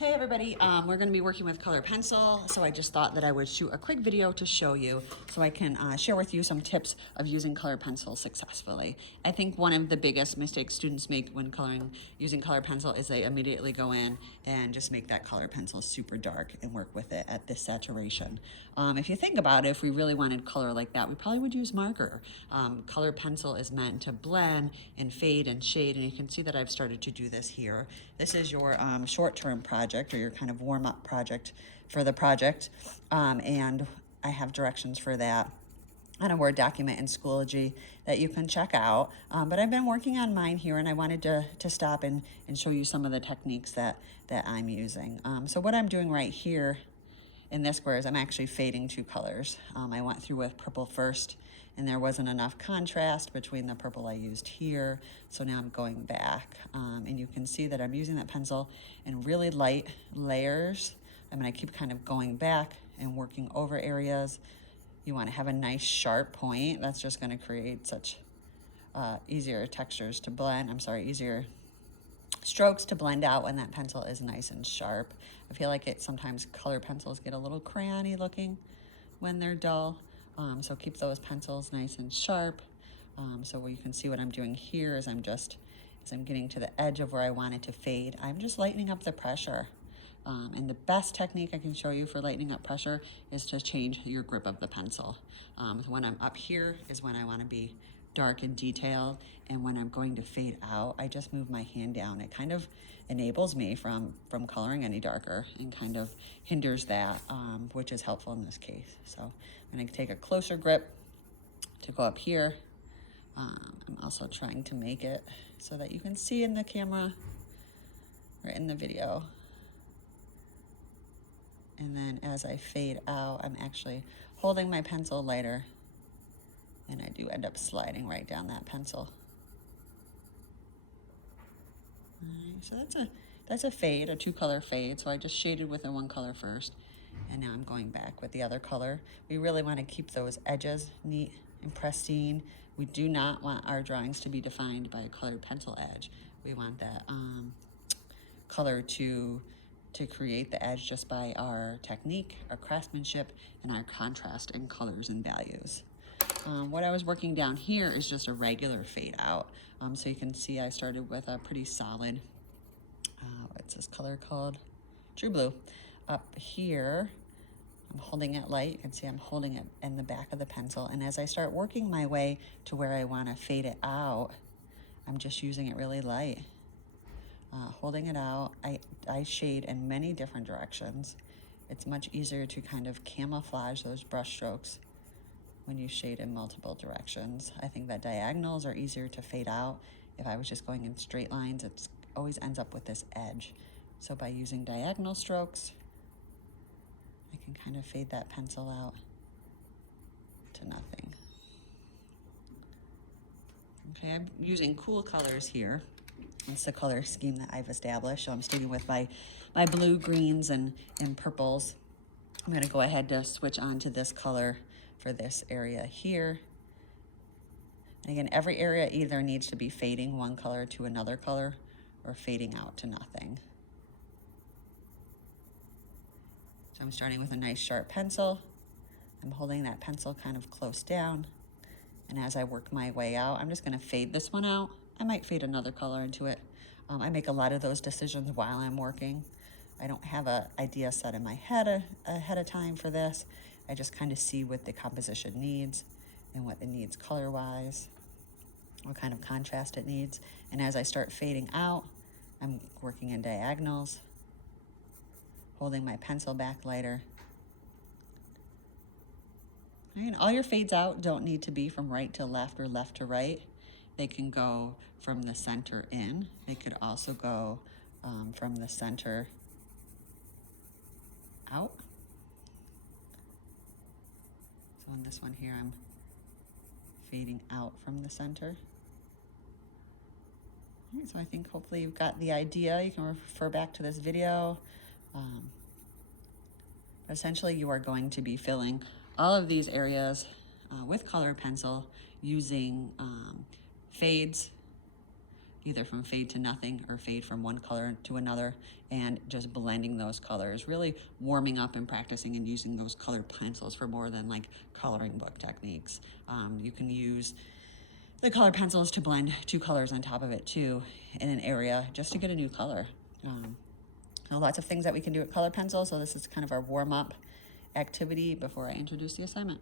Hey everybody, we're going to be working with color pencil, so I just thought that I would shoot a quick video to show you so I can share with you some tips of using color pencil successfully. I think one of the biggest mistakes students make when coloring using color pencil is they immediately go in and just make that color pencil super dark and work with it at this saturation. If you think about it, if we really wanted color like that, we probably would use marker. Color pencil is meant to blend and fade and shade, and you can see that I've started to do this here. This is your short-term project or your kind of warm-up project for the project, and I have directions for that on a Word document in Schoology that you can check out. But I've been working on mine here, and I wanted to stop and show you some of the techniques that I'm using. So what I'm doing right here in this square is I'm actually fading two colors. I went through with purple first, and there wasn't enough contrast between the purple I used here, so now I'm going back. And you can see that I'm using that pencil in really light layers. I'm going to keep kind of going back and working over areas. You want to have a nice sharp point. That's just going to create such easier textures to blend. Easier strokes to blend out when that pencil is nice and sharp. I feel like sometimes color pencils get a little crayony looking when they're dull. So keep those pencils nice and sharp. So you can see what I'm doing here is as I'm getting to the edge of where I want it to fade, I'm just lightening up the pressure. And the best technique I can show you for lightening up pressure is to change your grip of the pencil. When I'm up here is when I want to be dark and detailed, and when I'm going to fade out, I just move my hand down. It kind of enables me from coloring any darker and kind of hinders that, which is helpful in this case. So I'm going to take a closer grip to go up here. I'm also trying to make it so that you can see in the camera or in the video. And then as I fade out, I'm actually holding my pencil lighter, and I do end up sliding right down that pencil. All right, so that's a fade, a two-color fade. So I just shaded with the one color first, and now I'm going back with the other color. We really want to keep those edges neat and pristine. We do not want our drawings to be defined by a colored pencil edge. We want that color to create the edge just by our technique, our craftsmanship, and our contrast in colors and values. What I was working down here is just a regular fade out. So you can see I started with a pretty solid, what's this color called? True Blue. Up here, I'm holding it light. You can see I'm holding it in the back of the pencil. And as I start working my way to where I want to fade it out, I'm just using it really light. Holding it out, I shade in many different directions. It's much easier to kind of camouflage those brush strokes when you shade in multiple directions. I think that diagonals are easier to fade out. If I was just going in straight lines, it always ends up with this edge. So by using diagonal strokes, I can kind of fade that pencil out to nothing. Okay, I'm using cool colors here. It's the color scheme that I've established. So I'm sticking with my blue, greens, and purples. I'm going to go ahead to switch on to this color for this area here. And again, every area either needs to be fading one color to another color or fading out to nothing. So I'm starting with a nice sharp pencil. I'm holding that pencil kind of close down. And as I work my way out, I'm just going to fade this one out. I might fade another color into it. I make a lot of those decisions while I'm working. I don't have an idea set in my head ahead of time for this. I just kind of see what the composition needs and what it needs color-wise, what kind of contrast it needs. And as I start fading out, I'm working in diagonals, holding my pencil back lighter. And all your fades out don't need to be from right to left or left to right. They can go from the center in. They could also go from the center out. So in this one here, I'm fading out from the center. All right, so I think hopefully you've got the idea. You can refer back to this video. Essentially, you are going to be filling all of these areas with colored pencil using fades, either from fade to nothing or fade from one color to another, and just blending those colors, really warming up and practicing and using those colored pencils for more than like coloring book techniques. You can use the color pencils to blend two colors on top of it too in an area just to get a new color. Lots of things that we can do with color pencils, so this is kind of our warm-up activity before I introduce the assignment.